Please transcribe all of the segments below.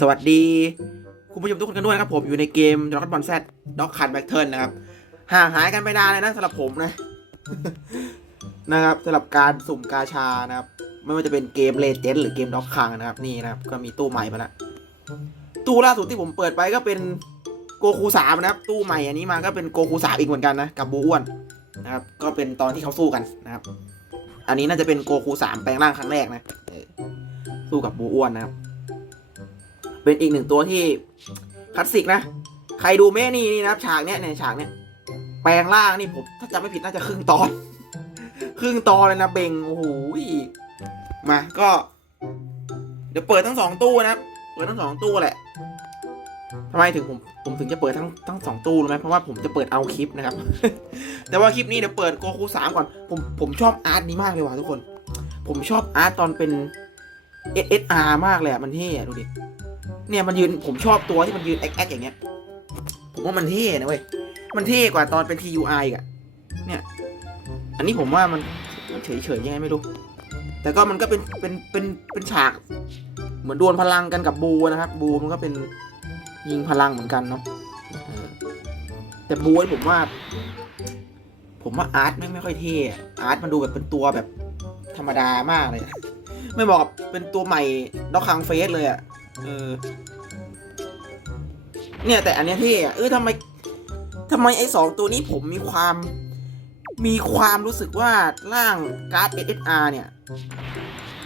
สวัสดี คุณผู้ชมทุกคนกันด้วยนะครับผมอยู่ในเกมด็อกบอลแซดด็อกคันแบ็กเทิร์นนะครับ ห่างหายกันไปนานเลยนะสำหรับผมนะ นะครับสำหรับการสุ่มกาชานะครับ ไม่ว่าจะเป็นเกมเลเจนด์หรือเกมด็อกคังนะครับนี่นะครับ ก็มีตู้ใหม่มาแล้วตู้ล่าสุดที่ผมเปิดไปก็เป็นโกคูสามนะครับ ตู้ใหม่อันนี้มาก็เป็นโกคูสามอีกเหมือนกันนะกับบูอ้วนนะครับ ก็เป็นตอนที่เขาสู้กันนะครับ อันนี้น่าจะเป็นโกคูสามแปลงร่างครั้งแรกนะ สู้กับบูอ้วนนะครับ เป็นอีกหนึ่งตัวที่คลาสสิกนะ ใครดูแม่นี่นี่นะครับ ฉากเนี้ยเนี่ยฉากเนี้ยแปลงร่างนี่ผมถ้าจำไม่ผิดน่าจะครึ่งตอน ครึ่งตอนเลยนะเบงโอ้โหมาก็ เดี๋ยวเปิดทั้งสองตู้นะครับเปิดทั้งสองตู้แหละทำไมถึงผมผมถึงจะเปิดทั้งทั้งสองตู้รู้ไหมเพราะว่าผมจะเปิดเอาคลิปนะครับ แต่ว่าคลิปนี้เดี๋ยวเปิดโกคูสามก่อน ผมผมชอบอาร์ตนี้มากเลยว่ะทุกคน ผมชอบอาร์ตตอนเป็น SSR มากเลยอะมันเท่อะดูดิ เนี่ยมันยืนผมชอบตัวที่มันยืนแอคแอคอย่างเงี้ย ผมว่ามันเท่นะเว้ย มันเท่กว่าตอนเป็น TUI อีกอะเนี่ย อันนี้ผมว่ามันเฉยเฉยๆยังไงไม่รู้ แต่ก็มันก็เป็นเป็นเป็นเป็นฉาก เหมือนดวลพลังกันกับบูนะครับ บูมันก็เป็นยิงพลังเหมือนกันเนาะแต่บูนผมว่า ผมว่าอาร์ตไม่ไม่ค่อยเท่อาร์ตมันดูแบบเป็นตัวแบบธรรมดามากเลย ไม่บอกเป็นตัวใหม่ด็อกคังเฟสเลยอะเออเนี่ยแต่อันเนี้ยเท่อะเออทำไมทำไมไอ้สองตัวนี้ผมมีความ มีความรู้สึกว่าร่างการ์ด SSR เนี่ย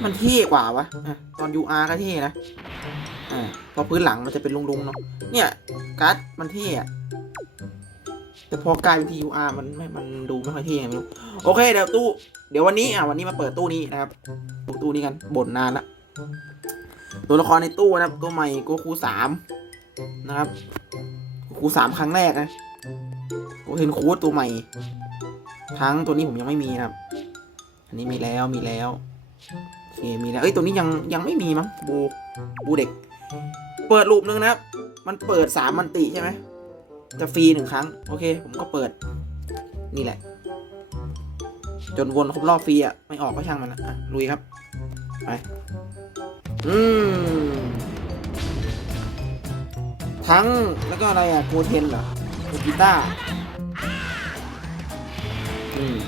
มันเท่กว่าวะอะตอน UR ก็เท่นะอ่าพอพื้นหลังมันจะเป็นลุงๆเนาะเนี่ยการ์ดมันเท่อะ แต่พอกลายเป็น TUR มันไม่มันดูไม่ค่อยเท่ไงไม่รู้โอเคเดี๋ยวตู้ เดี๋ยววันนี้อะวันนี้มาเปิดตู้นี้นะครับดูตู้นี้กันบ่นนานละตัวละครในตู้นะครับตัวใหม่โกคูสามนะครับโกคูสามครั้งแรกนะโกเทนคูดตัวใหม่ ทั้งตัวนี้ผมยังไม่มีนะครับ อันนี้มีแล้วมีแล้วโอเคมีแล้วเอ้ยตัวนี้ยังยังไม่มีมั้งบูบูเด็ก เปิดรูปนึงนะครับ มันเปิดสามมันติใช่ไหม จะฟรีหนึ่งครั้ง โอเค ผมก็เปิด นี่แหละ จนวนครบรอบฟรีอะ ไม่ออกก็ช่างมันนะอะ ลุยครับ ไป อืม ทั้ง แล้วก็อะไรอะโกเทนเหรอโกกีต้า อืม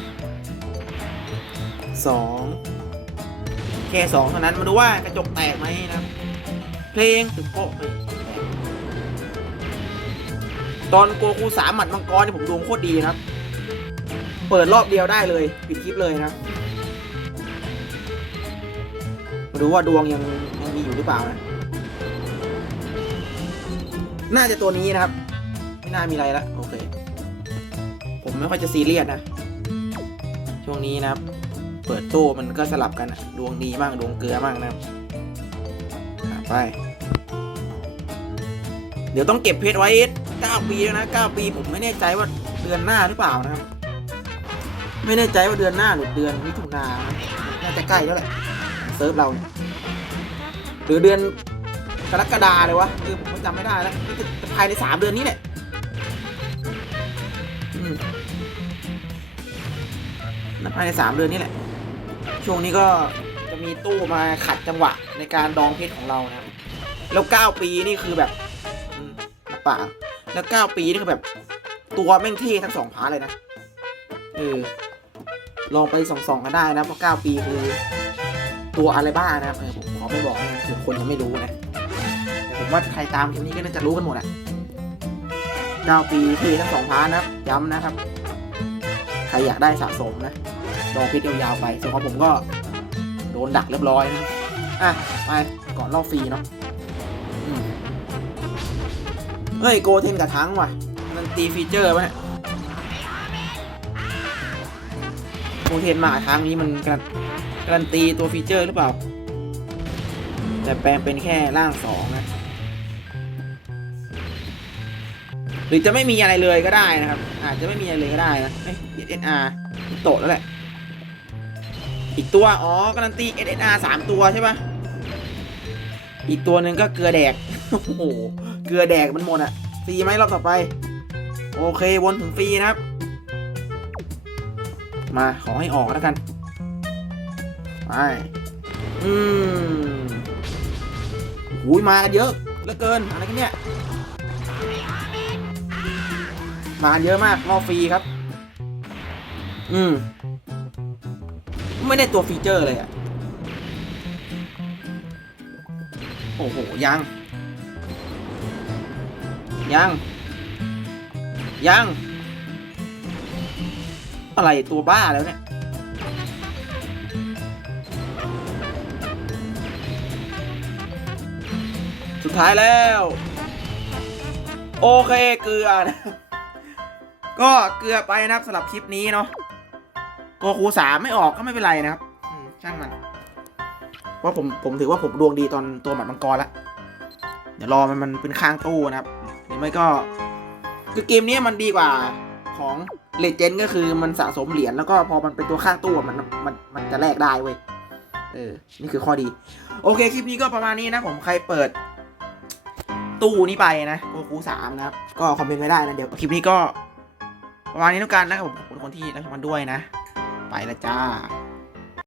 สองแค่สองเท่านั้น มาดูว่ากระจกแตกไหมนะ เพลงถึงโป๊ะเลย ตอนโกคูสามหมัดมังกรนี่ผมดวงโคตรดีนะครับ เปิดรอบเดียวได้เลย ปิดคลิปเลยนะมาดูว่าดวงยังยังมีอยู่หรือเปล่านะ น่าจะตัวนี้นะครับ ไม่น่ามีอะไรละโอเค ผมไม่ค่อยจะซีเรียสนะ ช่วงนี้นะครับ เปิดตู้มันก็สลับกันอะดวงดีมากดวงเกลือมากนะครับอะไป เดี๋ยวต้องเก็บเพชรไว้ 9 ปีแล้วนะ 9 ปีผมไม่แน่ใจว่าเดือนหน้าหรือเปล่านะครับไม่แน่ใจว่าเดือนหน้าหรือเดือนมิถุนายนน่าจะใกล้แล้วแหละเซิร์ฟเราเนี่ยหรือเดือนกรกฎาเลยวะเออผมก็จำไม่ได้แล้วน่าจะภายในสามเดือนนี้แหละภายในสามเดือนนี้แหละ ช่วงนี้ก็จะมีตู้มาขัดจังหวะในการดองเพชรของเรานะครับแล้วเก้าปีนี่คือแบบเปล่า แล้วเก้าปีนี่คือแบบ ตัวแม่งเท่ทั้งสองพาร์ทเลยนะ เออ ลองไปส่องๆกันได้นะเพราะเก้าปีคือ ตัวอะไรบ้างนะครับผมขอไม่บอกนะถึงคนยังไม่รู้นะ แต่ผมว่าใครตามทีนี้ก็น่าจะรู้กันหมดอะเก้าปีที่ทั้งสองพาร์ทนะย้ำนะครับ ใครอยากได้สะสมนะดองพิษยาวๆไป ส่วนของผมก็โดนดักเรียบร้อยนะ อะ ไปก่อนรอบฟรีเนาะ เฮ้ยโกเทนกับทั้งว่ะ มันตีฟีเจอร์วะเนี่ยโกเทนมาทั้งนี้มันการการันตีตัวฟีเจอร์หรือเปล่า แต่แปลงเป็นแค่ร่างสองนะหรือจะไม่มีอะไรเลยก็ได้นะครับ อาจจะไม่มีอะไรเลยก็ได้นะเอ้ย SNR โตแล้วแหละ อีกตัว อ๋อการันตี SNR สามตัวใช่ปะอีกตัวหนึ่งก็เกลือแดก โอ้โห เกลือแดกมันหมดอะฟรีไหมรอบต่อไป โอเควนถึงฟรีนะครับ มาขอให้ออกแล้วกันไปอืมหูยมากันเยอะเหลือเกินอะไรกันเนี่ย มาเยอะมากรอบฟรีครับ อืมไม่ได้ตัวฟีเจอร์เลยอะโอ้โหยัง ยัง ยัง อะไรตัวบ้าแล้วเนี่ย สุดท้ายแล้ว โอเคเกลือนะก็เกลือไปนะครับสำหรับคลิปนี้เนาะโกคูสามไม่ออกก็ไม่เป็นไรนะครับช่างมันเพราะผมผมถือว่าผมดวงดีตอนตัวหมัดมังกรละเดี๋ยวรอมันมันเป็นข้างตู้นะครับ รือไม่ก็ คือเกมนี้มันดีกว่าของเลเจนด์ก็คือมันสะสมเหรียญแล้วก็พอมันเป็นตัวข้างตู้มันมันมันจะแลกได้เว้ยเออ นี่คือข้อดี โอเค คลิปนี้ก็ประมาณนี้นะผมใครเปิด ตู้นี้ไปนะโกคูสามนะครับ ก็คอมเมนต์ไว้ได้นะเดี๋ยวคลิปนี้ก็ ประมาณนี้แล้วกันนะครับผมขอบคุณคนที่รับชมกันด้วยนะ ไปล้วจ้า